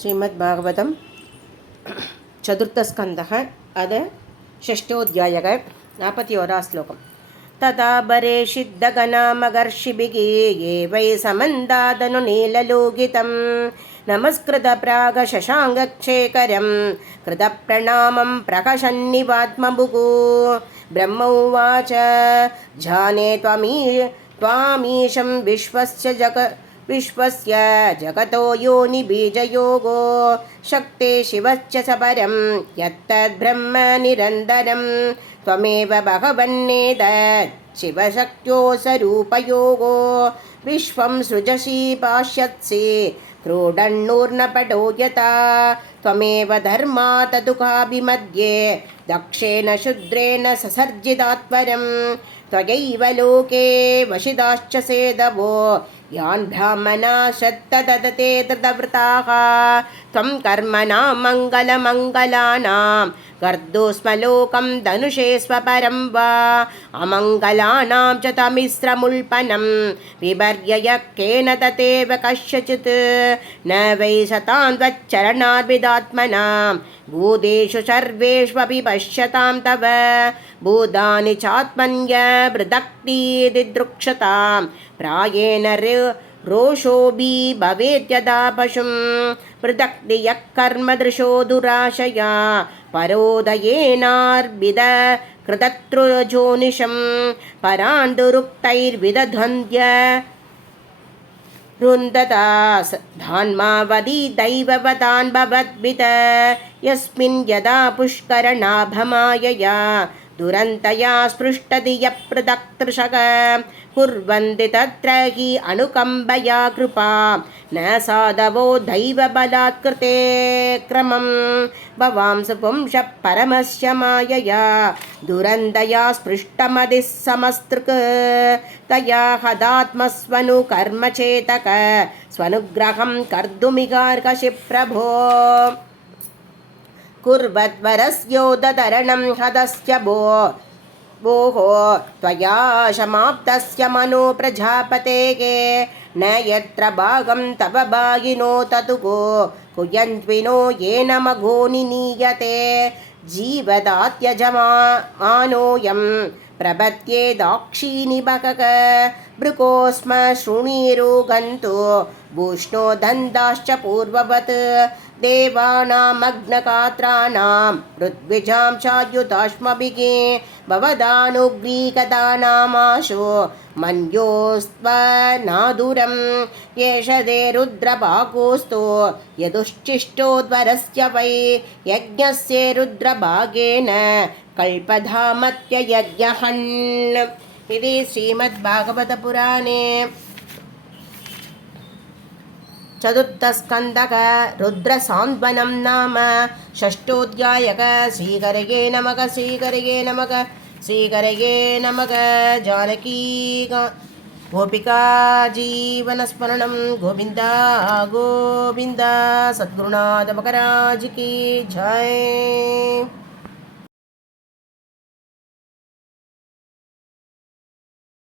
श्रीमद्भागवतं चतुर्थस्कन्धः अद षष्ठोऽध्यायः 41 श्लोकं तथा बरेषिद्दगनामगर्षिभिः ये वै समन्दादनुनीललोकितं नमस्कृतप्रागशशाङ्गक्षेकरं कृतप्रणामं प्रकशन्निवात्मभुः ब्रह्म उवाच जाने त्वामीशं विश्वस्य जगतो योनिबीजयोगो शक्ते शिवश्च सबरं यत्तद्ब्रह्म निरन्तरं त्वमेव भगवन्नेतत् शिवशक्त्यो स्वरूपयोगो विश्वं सृजसि भाष्यसि क्रोडन्नूर्नपटो यथा त्वमेव धर्मा तदुकाभिमध्ये दक्षेण शूद्रेण ससर्जितात्परं त्वयैव लोके वशिताश्च सेदवो यान् ब्राह्मणा श्रद्धदते धृतव्रताः त्वं कर्मणां मङ्गलमङ्गलानां गर्दोस्मलोकं धनुषे स्वपरं वा अमङ्गलानां च तमिस्रमुल्पनं विपर्यय केन तथैव कस्यचित् न वै सतां त्वच्चरणार्बिदात्मनां भूतेषु सर्वेष्वपि पश्यतां तव भूतानि चात्मन्य पृथक्तिदिदृक्षतां प्रायेण रोषोऽपि भवेद्यदा पशुं पृथक्तियः कर्मदृशो दुराशया परोदयेनार्बिद कृतत्रुजोनिशं पराण्डुरुक्तैर्विदध्वन्द्य रुन्दता धान्मावधि दैववतान् भवद्भित यस्मिन् यदा पुष्करणाभमायया दुरन्तया स्पृष्टधियः पृथक्तृषः कुर्वन्ति तत्र हि अनुकम्बया कृपा न साधवो दैवबलात् कृते क्रमं भवांसु पुंसः परमस्य मायया दुरन्तया स्पृष्टमधिः समस्तृक् तया हदात्मस्वनुकर्मचेतक स्वनुग्रहं कर्तुमिगार्हसि प्रभो कुर्वद्वरस्योदतरणं हदस्य भोः त्वया समाप्तस्य मनो प्रजापतेः न यत्र भागं तव भागिनो ततुको कुयन्त्विनो येन मघो निनीयते जीवदात्यजमानोऽयं प्रपद्ये दाक्षिणीभकः भृकोस्म शृणीरुगन्तु भूष्णो दन्ताश्च पूर्ववत् देवानामग्नकात्राणां ऋत्विजां चायुताश्मभिः भवदानुग्रीकदानामाशो मन्योस्त्वनादुरं एष ते रुद्रभागोऽस्तु यदुश्चिष्टोद्वरस्य वै यज्ञस्य रुद्रभागेन कल्पधामत्ययज्ञहन् इति श्रीमद्भागवतपुराणे चतुर्थस्कन्धः रुद्रसान्त्वनं नाम षष्ठोऽध्यायः श्रीहरये नमः श्रीहरये नमः श्रीहरये नमः जानकी गोपिका जीवनस्मरणं गोविन्द गोविन्द सद्गुरुनाथ महाराज की जय।